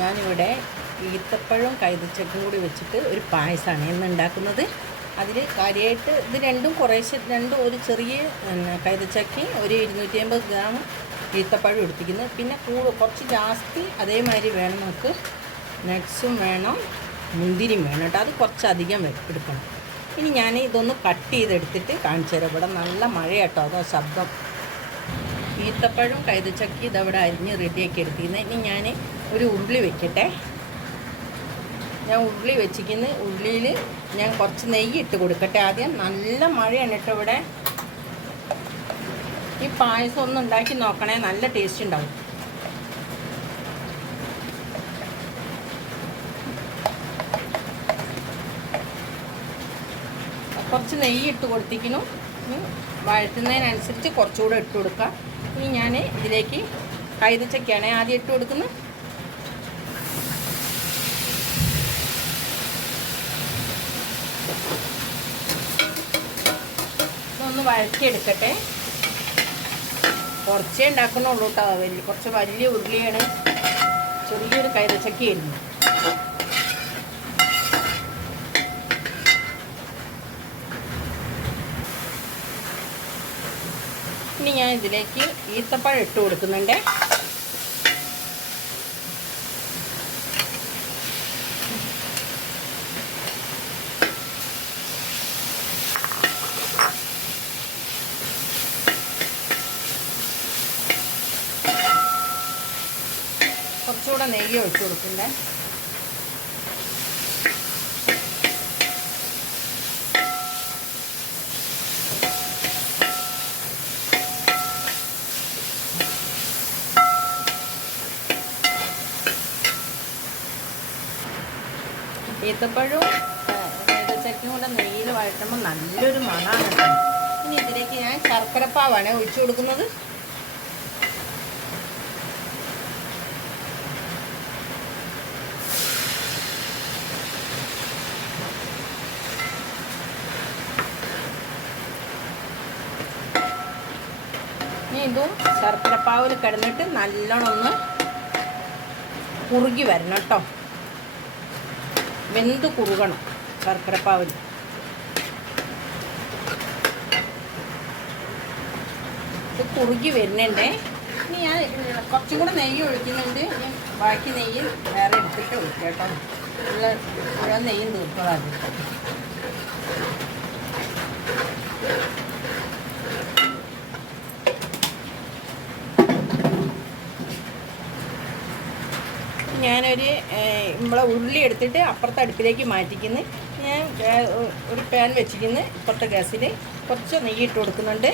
ഞാനിവിടെ ഈത്തപ്പഴവും കൈതച്ചക്കും കൂടി വെച്ചിട്ട് ഒരു പായസമാണ് ഇന്ന് ഉണ്ടാക്കുന്നത്. അതിൽ കാര്യമായിട്ട് ഇത് രണ്ടും കുറേശ്ശെ രണ്ടും ഒരു ചെറിയ കൈതച്ചക്കി ഒരു ഇരുന്നൂറ്റി അമ്പത് ഗ്രാം ഈത്തപ്പഴം എടുത്തിരിക്കുന്നത് പിന്നെ കൂട് കുറച്ച് ജാസ്തി അതേമാതിരി വേണം നമുക്ക് നട്ട്സും വേണം മുന്തിരിയും വേണം കേട്ടോ. അത് കുറച്ചധികം എടുക്കണം. ഇനി ഞാൻ ഇതൊന്ന് കട്ട് ചെയ്തെടുത്തിട്ട് കാണിച്ചു തരാം ഇവിടെ നല്ല മഴ കേട്ടോ അതോ ശബ്ദം ഈത്തപ്പഴം കൈതച്ചക്കി ഇതവിടെ അരിഞ്ഞ് റെഡിയാക്കി എടുത്തിരുന്നത് ഇനി ഞാൻ ഒരു ഉരുളി വെക്കട്ടെ. ഞാൻ ഉരുളി വെച്ചിരിക്കുന്ന. ഉരുളിയിൽ ഞാൻ കുറച്ച് നെയ്യ് ഇട്ട് കൊടുക്കട്ടെ ആദ്യം. നല്ല മഴയാണ് കേട്ടോ ഇവിടെ. ഈ പായസം ഒന്ന് ഉണ്ടാക്കി നോക്കണേ. നല്ല ടേസ്റ്റ് ഉണ്ടാവും. കുറച്ച് നെയ്യ് ഇട്ട് കൊടുത്തിരിക്കുന്നു. വഴറ്റുന്നതിനനുസരിച്ച് കുറച്ചുകൂടെ ഇട്ട് കൊടുക്കുക ഇനി ഞാൻ ഇതിലേക്ക് കൈതച്ചക്കയാണ് ആദ്യം ഇട്ട് കൊടുക്കുന്നത് ഇതൊന്ന് വഴറ്റിയെടുക്കട്ടെ. കുറച്ചേ ഉണ്ടാക്കണുള്ളൂ കേട്ടോ. വലിയ കുറച്ച് വലിയ ഉരുളിയാണ്. ചെറിയൊരു കൈതച്ചക്കയായിരുന്നു ഇനി ഞാൻ ഇതിലേക്ക് ഈത്തപ്പഴം ഇട്ട് കൊടുക്കുന്നുണ്ട്. കുറച്ചുകൂടെ നെയ്യ് ഒഴിച്ചു കൊടുക്കണ്ടേ ഈത്തപ്പഴവും ഏതച്ചക്കയും കൂടെ നെയ്യിൽ വഴറ്റുമ്പോൾ നല്ലൊരു മണമാണ്. ഇനി ഇതിലേക്ക് ഞാൻ ശർക്കരപ്പാവാണ് ഒഴിച്ചു കൊടുക്കുന്നത് ഇനി ശർക്കരപ്പാവിൽ കിടന്നിട്ട് നല്ലോണം ഒന്ന് കുറുകി വരണം കേട്ടോ വെന്ത് കുറുകണം ശർക്കരപ്പാവിൽ. ഇത് കുറുകി വരുന്നുണ്ടേ. ഇനി ഞാൻ കുറച്ചും കൂടെ നെയ്യ് ഒഴിക്കുന്നുണ്ട്. ഇനി ബാക്കി നെയ്യ് വേറെ എടുത്തിട്ട് ഒഴിക്കാം കേട്ടോ. ഉള്ള മുഴുവൻ നെയ്യും തീർത്തതാണ് ഞാനൊരു നമ്മളെ ഉരുളി എടുത്തിട്ട് അപ്പുറത്തെ അടുപ്പിലേക്ക് മാറ്റിക്കുന്നു. ഞാൻ ഒരു പാൻ വെച്ചിരിക്കുന്നു ഇപ്പുറത്തെ ഗ്യാസിൽ കുറച്ച് നെയ്യ് ഇട്ട് കൊടുക്കുന്നുണ്ട്.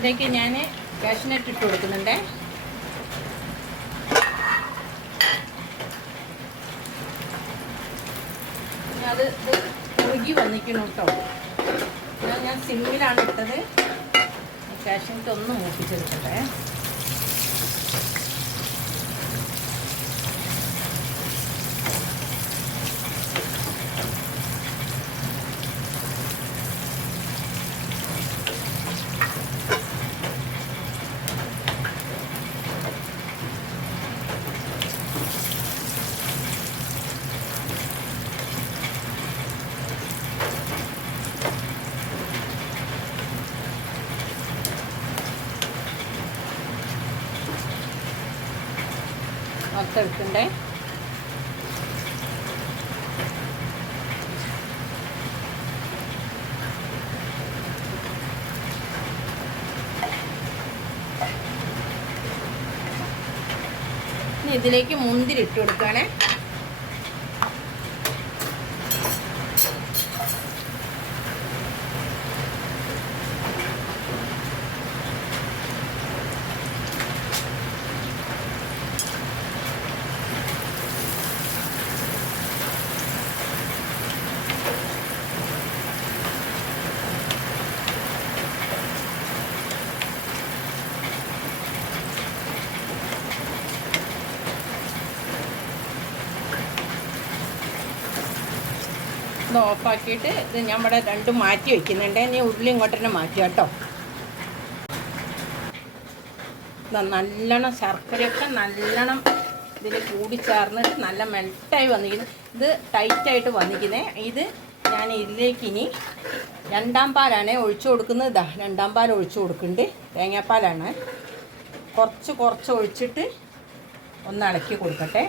ഇതിലേക്ക് ഞാൻ കാഷ്നട്ട് ഇട്ട് കൊടുക്കുന്നുണ്ട്. അത് ഒഴുകി വന്നിക്കണം കേട്ടോ. ഞാൻ സിമ്മിലാണ് ഇട്ടത്. കാഷ്നട്ട് ഒന്ന് മൂപ്പിച്ചെടുക്കട്ടെ. വറുത്തെടുക്കണ്ടേ ഇതിലേക്ക് മുന്തിരി ഇട്ട് കൊടുക്കുകയാണേ ഇത് ഓഫാക്കിയിട്ട് ഇത് ഇവിടെ രണ്ടും മാറ്റി വെക്കുന്നുണ്ട്. ഇനി ഉള്ളി ഇങ്ങോട്ട് തന്നെ മാറ്റുക കേട്ടോ. നല്ലോണം ശർക്കരയൊക്കെ നല്ലോണം ഇതിൽ കൂടി ചേർന്നിട്ട് നല്ല മെൽട്ടായി വന്നിരിക്കുന്നു. ഇത് ടൈറ്റായിട്ട് വന്നിരിക്കുന്നത് ഇത് ഞാൻ ഇതിലേക്ക് ഇനി രണ്ടാം പാലാണ് ഒഴിച്ചു കൊടുക്കുന്നത്. ഇതാ രണ്ടാം പാൽ ഒഴിച്ചു കൊടുക്കുന്നുണ്ട്. തേങ്ങാപ്പാലാണ്. കുറച്ച് കുറച്ച് ഒഴിച്ചിട്ട് ഒന്ന് ഇളക്കി കൊടുക്കട്ടെ.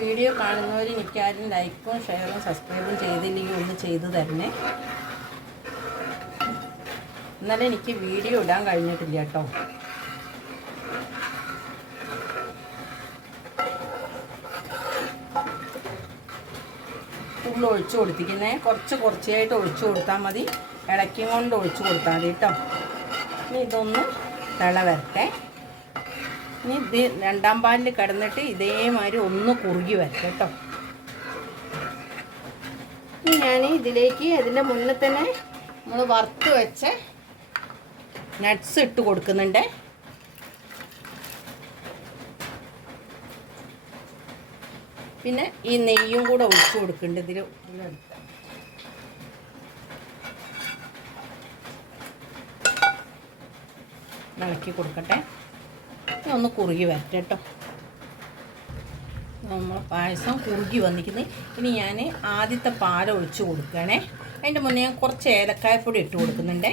വീഡിയോ കാണുന്നവർ എനിക്കാരും ലൈക്കും ഷെയറും സബ്സ്ക്രൈബും ചെയ്തില്ലെങ്കിൽ ഒന്ന് ചെയ്തു തരണേ. എന്നാലും എനിക്ക് വീഡിയോ ഇടാൻ കഴിഞ്ഞിട്ടില്ല കേട്ടോ. ഫുള്ള് ഒഴിച്ചു കൊടുത്തിരിക്കുന്നേ. കുറച്ച് കുറച്ചായിട്ട് ഒഴിച്ചു കൊടുത്താൽ മതി. ഇളക്കി കൊണ്ട് ഒഴിച്ചു കൊടുത്താൽ മതി കേട്ടോ. ഇനി ഇതൊന്ന് തിള വരട്ടെ. ഇനി ഇത് രണ്ടാം പാലിൽ കിടന്നിട്ട് ഇതേമാതിരി ഒന്ന് കുറുകി വരും കേട്ടോ. ഇനി ഞാൻ ഇതിലേക്ക് അതിന്റെ മുന്നേ തന്നെ നമ്മൾ വറുത്ത് വെച്ച് നട്ട്സ് ഇട്ട് കൊടുക്കുന്നുണ്ട്. പിന്നെ ഈ നെയ്യും കൂടെ ഒഴിച്ചു കൊടുക്കുന്നുണ്ട് ഇതിൽ ഇളക്കി കൊടുക്കട്ടെ. ഒന്ന് കുറുകി വരട്ടെ കേട്ടോ. നമ്മൾ പായസം കുറുകി വന്നിരിക്കുന്നത് ഇനി ഞാൻ ആദ്യത്തെ പാൽ ഒഴിച്ച് കൊടുക്കുകയാണേ. അതിന്റെ മുന്നേ ഞാൻ കുറച്ച് ഏലക്കായപ്പൊടി ഇട്ട് കൊടുക്കുന്നുണ്ടേ.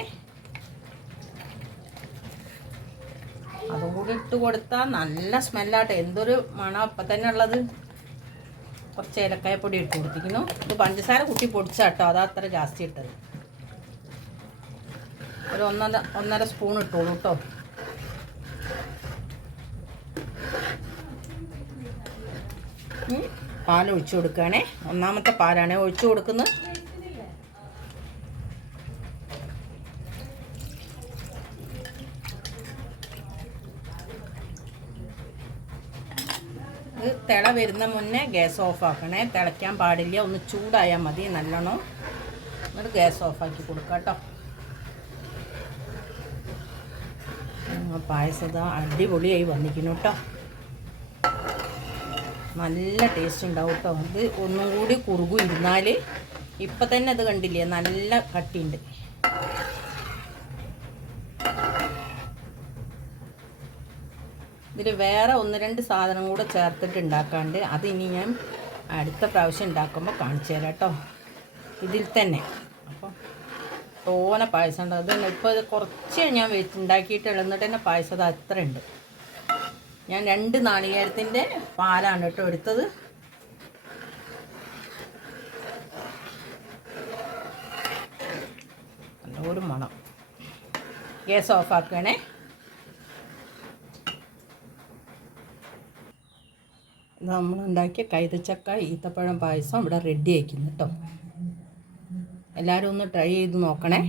അതും കൂടി ഇട്ട് കൊടുത്താൽ നല്ല സ്മെല്ലാട്ടെ. എന്തൊരു മണം അപ്പം തന്നെ ഉള്ളത്. കുറച്ച് ഏലക്കായപ്പൊടി ഇട്ട് കൊടുത്തിരിക്കുന്നു. ഇത് പഞ്ചസാര കുട്ടി പൊടിച്ചാട്ടോ. അതാ അത്ര ജാസ്തി ഇട്ടത്. ഒരു ഒന്നര ഒന്നര സ്പൂൺ ഇട്ടോളൂ കേട്ടോ. പാൽ ഒഴിച്ചു കൊടുക്കുകയാണേ. ഒന്നാമത്തെ പാലാണ് ഒഴിച്ചു കൊടുക്കുന്നത്. ഇത് തിള വരുന്ന മുന്നേ ഗ്യാസ് ഓഫ് ആക്കണേ. തിളയ്ക്കാൻ പാടില്ല. ഒന്ന് ചൂടായാൽ മതി നല്ലോണം. എന്നിട്ട് ഗ്യാസ് ഓഫാക്കി കൊടുക്കാം കേട്ടോ. പായസം അടിപൊളിയായി വന്നിരിക്കുന്നു കേട്ടോ. നല്ല ടേസ്റ്റ് ഉണ്ടാവും കേട്ടോ ഇത് ഒന്നും കൂടി കുറുകു ഇരുന്നാൽ ഇപ്പം തന്നെ അത് കണ്ടില്ലേ? നല്ല കട്ടിയുണ്ട്. ഇതിൽ വേറെ ഒന്ന് രണ്ട് സാധനം കൂടെ ചേർത്തിട്ട് ഉണ്ടാക്കാണ്ട് അത് ഇനി ഞാൻ അടുത്ത പ്രാവശ്യം ഉണ്ടാക്കുമ്പോൾ കാണിച്ചു തരാം കേട്ടോ ഇതിൽ തന്നെ. അപ്പോൾ തോനെ പായസം ഉണ്ട്. അത് ഇപ്പോൾ കുറച്ച് ഞാൻ വെച്ച് ഉണ്ടാക്കിയിട്ടുള്ളൂ. എന്നിട്ട് തന്നെ പായസം അത് അത്ര ഉണ്ട് ഞാൻ രണ്ട് നാളികേരത്തിന്റെ പാലാണ് കേട്ടോ എടുത്തത്. ഒരു മണം. ഗ്യാസ് ഓഫ് ആക്കണേ നമ്മളുണ്ടാക്കിയ കൈതച്ചക്ക ഈത്തപ്പഴം പായസം ഇവിടെ റെഡി ആയിക്കുന്നു കേട്ടോ. എല്ലാവരും ഒന്ന് ട്രൈ ചെയ്ത് നോക്കണേ.